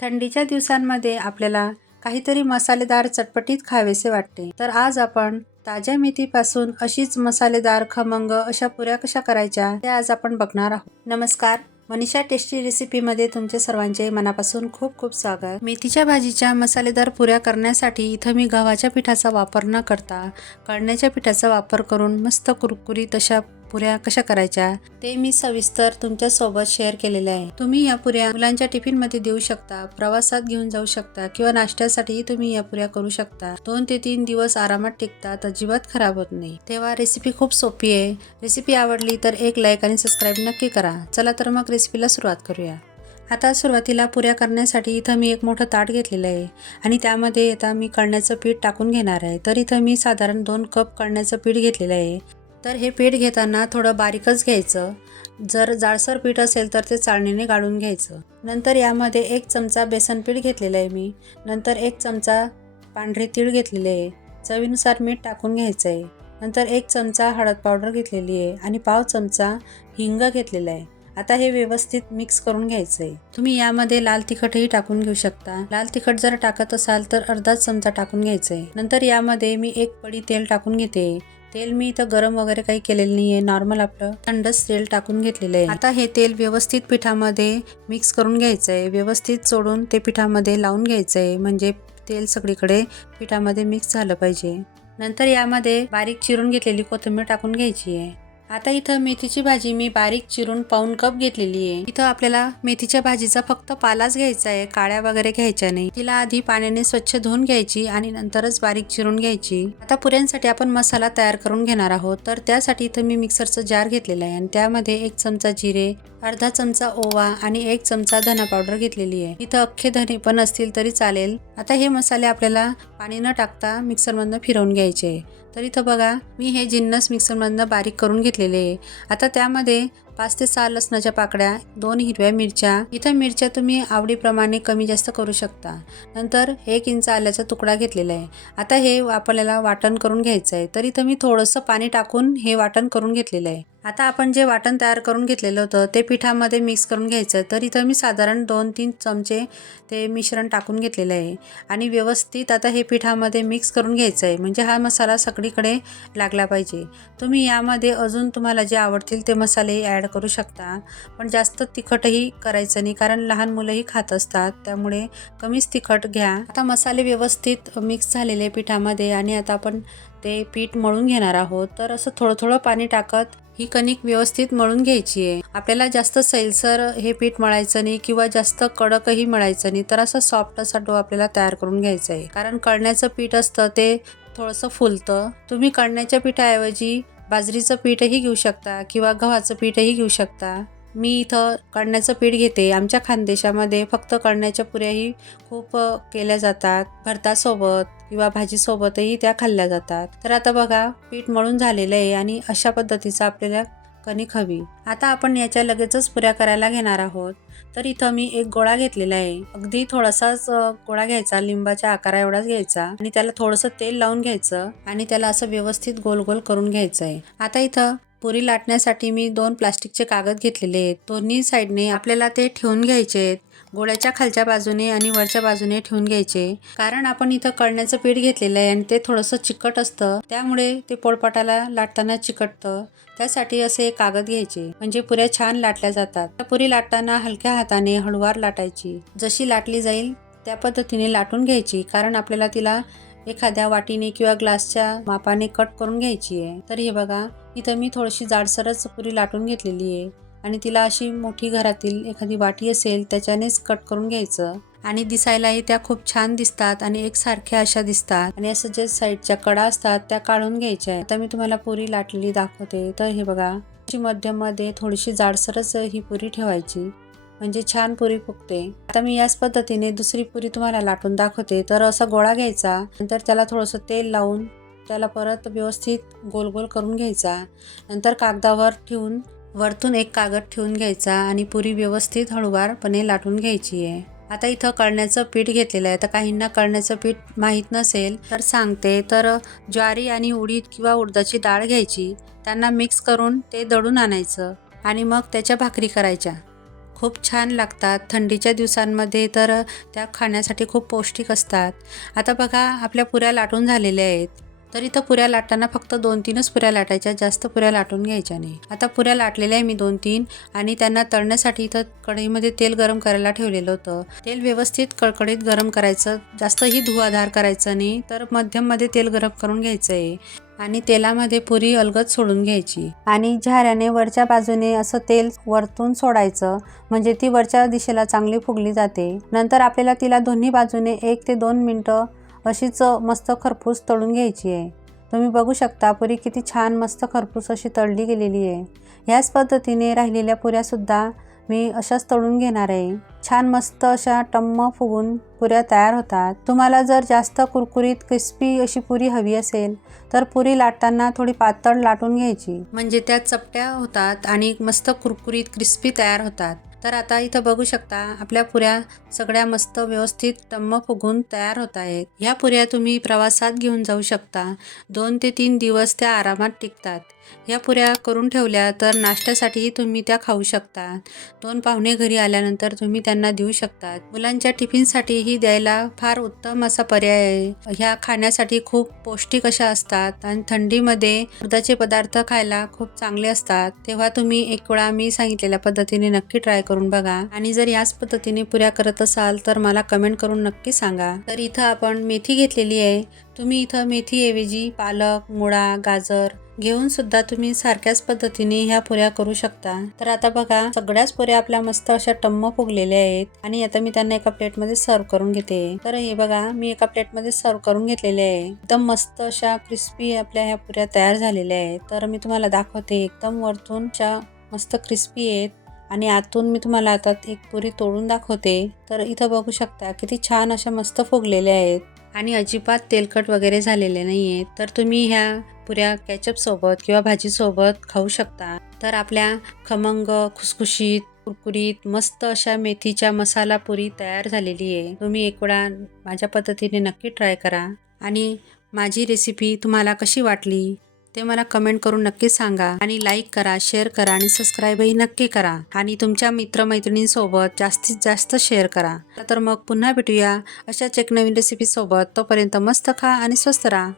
थंडीच्या दिवसांमध्ये आपल्याला काहीतरी मसालेदार चटपटीत खावेसे वाटते. तर आज आपण ताज्या मेथीपासून अशीच मसालेदार खमंग अशा पुऱ्या कशा करायच्या ते आज आपण बघणार आहोत. नमस्कार, मनीषा टेस्टी रेसिपीमध्ये तुमचे सर्वांचे मनापासून खूप खूप स्वागत. मेथीच्या भाजीच्या मसालेदार पुऱ्या करण्यासाठी इथं मी गव्हाच्या पिठाचा वापर न करता कळण्याच्या पिठाचा वापर करून मस्त कुरकुरीत अशा पुऱ्या कशा करायच्या ते मी सविस्तर तुमच्या सोबत शेअर केलेले आहे. तुम्ही या पुऱ्या मुलांच्या टिफिन मध्ये देऊ शकता, प्रवासात घेऊन जाऊ शकता किंवा नाश्त्यासाठी तुम्ही या पुऱ्या करू शकता. 2 ते 3 दिवस आरामात टिकतात, अजिबात खराब होत नाही. तेव्हा रेसिपी खूप सोपी आहे. रेसिपी आवडली तर एक लाईक आणि सबस्क्राईब नक्की करा. चला तर मग रेसिपीला सुरुवात करूया. आता सुरुवातीला पुऱ्या करण्यासाठी इथं मी एक मोठं ताट घेतलेलं आहे आणि त्यामध्ये आता मी कळण्याचं पीठ टाकून घेणार आहे. तर इथं मी साधारण 2 कप कळण्याचं पीठ घेतलेलं आहे. तर हे पीठ घेताना थोडं बारीकच घ्यायचं. जर जाडसर पीठ असेल तर ते चाळणीने गाळून घ्यायचं. नंतर यामध्ये 1 चमचा बेसन पीठ घेतलेलं आहे मी. नंतर 1 चमचा पांढरे तीळ घेतलेले आहे. चवीनुसार मीठ टाकून घ्यायचं आहे. नंतर 1 चमचा हळद पावडर घेतलेली आहे आणि पाव चमचा हिंग घेतलेला आहे. आता हे व्यवस्थित मिक्स करून घ्यायचं आहे. तुम्ही यामध्ये लाल तिखटही टाकून घेऊ शकता. लाल तिखट जर टाकत असाल तर अर्धा चमचा टाकून घ्यायचं आहे. नंतर यामध्ये मी 1 पडी तेल टाकून घेते. तेल मी इथं गरम वगैरे काही केलेलं नाहीये, नॉर्मल आपलं थंडच तेल टाकून घेतलेलं आहे. आता हे तेल व्यवस्थित पिठामध्ये मिक्स करून घ्यायचं आहे. व्यवस्थित चोडून ते पिठामध्ये लावून घ्यायचं आहे, म्हणजे तेल सगळीकडे पिठामध्ये मिक्स झालं पाहिजे. नंतर यामध्ये बारीक चिरून घेतलेली कोथिंबीर टाकून घ्यायची आहे. आता इथं मेथीची भाजी मी बारीक चिरून पाऊण कप घेतलेली आहे. इथं आपल्याला मेथीच्या भाजीचा फक्त पालाच घ्यायचा आहे, काळ्या वगैरे घ्यायच्या नाही. तिला आधी पाण्याने स्वच्छ धुवून घ्यायची आणि नंतरच बारीक चिरून घ्यायची. आता पुऱ्यांसाठी आपण मसाला तयार करून घेणार आहोत. तर त्यासाठी इथं मी मिक्सरचं जार घेतलेला आहे आणि त्यामध्ये 1 चमचा जिरे, अर्धा चमचा ओवा आणि 1 चमचा धना पावडर घेतलेली आहे. इथं अख्खे धने पण असतील तरी चालेल. आता हे मसाले आपल्याला पाणी न टाकता मिक्सरमधनं फिरवून घ्यायचे. तर इथं बघा, मी हे जिन्नस मिक्सरमधनं बारीक करून घेतलेले आहे. आता त्यामध्ये 5 ते 6 लसणाच्या पाकळ्या, 2 हिरव्या मिरच्या, इथं मिरच्या तुम्ही आवडीप्रमाणे कमी जास्त करू शकता. नंतर 1 इंच आल्याचा तुकडा घेतलेला आहे. आता हे आपल्याला वाटण करून घ्यायचं आहे. तर इथं मी थोडंसं पाणी टाकून हे वाटण करून घेतलेलं आहे. आता आपण जे वाटण तयार करून घेतलेलं होतं ते पिठामध्ये मिक्स करून घ्यायचं. तर इथं मी साधारण 2-3 चमचे ते मिश्रण टाकून घेतलेलं आहे आणि व्यवस्थित आता हे पिठामध्ये मिक्स करून घ्यायचं आहे, म्हणजे हा मसाला सगळीकडे लागला पाहिजे. तुम्ही यामध्ये अजून तुम्हाला जे आवडतील ते मसाले ॲड करू शकता, पण जास्त तिखटही करायचं नाही, कारण लहान मुलंही खात असतात, त्यामुळे कमीच तिखट घ्या. आता मसाले व्यवस्थित मिक्स झालेले पिठामध्ये आणि आता आपण ते पीठ मळून घेणार आहोत. तर असं थोडं थोडं पाणी टाकत ही कणिक व्यवस्थित मळून घ्यायची आहे. आपल्याला जास्त सैलसर हे पीठ मळायचं नाही किंवा जास्त कडकही मळायचं नाही. तर असं सॉफ्ट असा डो आपल्याला तयार करून घ्यायचा आहे, कारण कळण्याचं पीठ असतं ते थोडंसं फुलतं. तुम्ही कळण्याच्या पिठाऐवजी बाजरीचं पीठही घेऊ शकता किंवा गव्हाचं पीठही घेऊ शकता. मी इथं कळण्याचं पीठ घेते. आमच्या खानदेशामध्ये फक्त कळण्याच्या पुऱ्याही खूप केल्या जातात, भरतासोबत किंवा भाजीसोबतही त्या खाल्ल्या जातात. तर आता बघा, पीठ मळून झालेलं आहे आणि अशा पद्धतीचं आपल्याला कणिक हवी. आता आपण याच्या लगेचच पुऱ्या करायला घेणार आहोत. तर इथं मी 1 गोळा घेतलेला आहे. अगदी थोडासाच गोळा घ्यायचा, लिंबाच्या आकारा एवढाच घ्यायचा आणि त्याला थोडंसं तेल लावून घ्यायचं आणि त्याला असं व्यवस्थित गोल गोल करून घ्यायचं आहे. आता इथं पुरी लाटण्यासाठी मी 2 प्लास्टिकचे कागद घेतलेले आहेत. दोन्ही साईडने आपल्याला ते ठेवून घ्यायचे आहेत. गोळ्याच्या खालच्या बाजूने आणि वरच्या बाजूने ठेवून घ्यायचे, कारण आपण इथं कळण्याचं पीठ घेतलेलं आहे आणि ते थोडंसं चिकट असतं, त्यामुळे ते पोळपाटाला लाटताना चिकटतं. त्यासाठी असे कागद घ्यायचे, म्हणजे पुऱ्या छान लाटल्या जातात. त्या पुरी लाटताना हलक्या हाताने हळूवार लाटायची. जशी लाटली जाईल त्या पद्धतीने लाटून घ्यायची, कारण आपल्याला तिला एखाद्या वाटीने किंवा ग्लासच्या मापाने कट करून घ्यायची आहे. तर हे बघा, इथं मी थोडीशी जाडसरच पुरी लाटून घेतलेली आहे आणि तिला अशी मोठी घरातील एखादी वाटी असेल त्याच्यानेच कट करून घ्यायचं आणि दिसायलाही त्या खूप छान दिसतात आणि एकसारख्या अशा दिसतात. आणि असं जे साईडच्या कडा असतात त्या काढून घ्यायच्या. आता मी तुम्हाला पुरी लाटलेली दाखवते. तर हे बघा, मध्यम मध्ये थोडीशी जाडसरच ही पुरी ठेवायची, म्हणजे छान पुरी फुगते. आता मी याच पद्धतीने दुसरी पुरी तुम्हाला लाटून दाखवते. तर असा गोळा घ्यायचा, नंतर त्याला थोडंसं तेल लावून त्याला परत व्यवस्थित गोल गोल करून घ्यायचा. नंतर कागदावर ठेवून वरतून 1 कागद ठेवून घ्यायचा आणि पुरी व्यवस्थित हळूवारपणे लाटून घ्यायची आहे. आता इथं कळण्याचं पीठ घेतलेलं आहे. तर काहींना कळण्याचं पीठ माहीत नसेल तर सांगते. तर ज्वारी आणि उडीद किंवा उडदाची डाळ घ्यायची, त्यांना मिक्स करून ते दळून आणायचं आणि मग त्याच्या भाकरी करायच्या. खूप छान लागतात. थंडीच्या दिवसांमध्ये तर त्या खाण्यासाठी खूप पौष्टिक असतात. आता बघा आपल्या पुऱ्या लाटून झालेल्या आहेत. तर इथं पुऱ्या लाटताना फक्त 2-3च पुऱ्या लाटायच्या, जास्त पुऱ्या लाटून घ्यायच्या नाही. आता पुऱ्या लाटलेल्या आहे मी 2-3 आणि त्यांना तळण्यासाठी इथं कढईमध्ये तेल गरम करायला ठेवलेलं होतं. तेल व्यवस्थित कळकळीत गरम करायचं, जास्तही धुवाधार करायचं नाही, तर मध्यममध्ये तेल गरम करून घ्यायचं आहे. आणि तेलामध्ये पुरी अलगद सोडून घ्यायची आणि झाऱ्याने वरच्या बाजूने असं तेल वरतून सोडायचं, म्हणजे ती वरच्या दिशेला चांगली फुगली जाते. नंतर आपल्याला तिला दोन्ही बाजूने 1 ते 2 मिनटं अशीच मस्त खरपूस तळून घ्यायची आहे. तुम्ही बघू शकता पुरी किती छान मस्त खरपूस अशी तळली गेलेली आहे. ह्याच पद्धतीने राहिलेल्या पुऱ्यासुद्धा मी अशाच तळून घेणार आहे. छान मस्त अशा टम्म फुगून पुऱ्या तयार होतात. तुम्हाला जर जास्त कुरकुरीत क्रिस्पी अशी पुरी हवी असेल तर पुरी लाटताना थोडी पातळ लाटून घ्यायची, म्हणजे त्या चपट्या होतात आणि मस्त कुरकुरीत क्रिस्पी तयार होतात. तर आता इथं बघू शकता आपल्या पुऱ्या सगळ्या मस्त व्यवस्थित टम्म फुगून तयार होत आहेत. ह्या पुऱ्या तुम्ही प्रवासात घेऊन जाऊ शकता. 2 ते 3 दिवस त्या आरामात टिकतात. ह्या पुऱ्या करून ठेवल्या तर नाश्त्यासाठीही तुम्ही त्या खाऊ शकता. 2 पाहुणे घरी आल्यानंतर तुम्ही त्यांना देऊ शकता. मुलांच्या टिफिनसाठीही द्यायला फार उत्तम असा पर्याय आहे. ह्या खाण्यासाठी खूप पौष्टिक अशा असतात आणि थंडीमध्ये दुधाचे पदार्थ खायला खूप चांगले असतात. तेव्हा तुम्ही एक वेळा मी सांगितलेल्या पद्धतीने नक्की ट्राय करून बघा आणि जर याच पद्धतीने पुऱ्या करत असाल तर मला कमेंट करून नक्की सांगा. तर इथं आपण मेथी घेतलेली आहे. तुम्ही इथं मेथीऐवजी पालक, मुळा, गाजर घेऊन सुद्धा तुम्ही सारख्याच पद्धतीने ह्या पुऱ्या करू शकता. तर आता बघा सगळ्याच पुऱ्या आपल्या मस्त अशा टम्म फुगलेल्या आहेत आणि आता मी त्यांना एका प्लेटमध्ये सर्व करून घेते. तर हे बघा मी एका प्लेटमध्ये सर्व करून घेतलेले आहे. एकदम मस्त अशा क्रिस्पी आपल्या ह्या पुऱ्या तयार झालेल्या आहेत. तर मी तुम्हाला दाखवते, एकदम वरतून अशा मस्त क्रिस्पी आहेत आणि आतून मी तुम्हाला आता एक पुरी तोडून दाखवते. तर इथं बघू शकता किती छान अशा मस्त फुगलेल्या आहेत आणि अजिबात तेलकट वगैरे झालेले नाही आहेत. तर तुम्ही ह्या पुऱ्या केचप सोबत किंवा भाजीसोबत खाऊ शकता. तर आपल्या खमंग, खुसखुशीत, कुरकुरीत मस्त अशा मेथीच्या मसाला पुरी तयार झालेली आहे. तुम्ही एक वेळा माझ्या पद्धतीने नक्की ट्राय करा आणि माझी रेसिपी तुम्हाला कशी वाटली ते मला कमेंट करून नक्की सांगा आणि लाईक करा, शेअर करा आणि सबस्क्राईबही नक्की करा आणि तुमच्या मित्रमैत्रिणींसोबत जास्तीत जास्त शेअर करा. तर मग पुन्हा भेटूया अशाच एक नवीन रेसिपीसोबत. तोपर्यंत मस्त खा आणि स्वस्त राहा.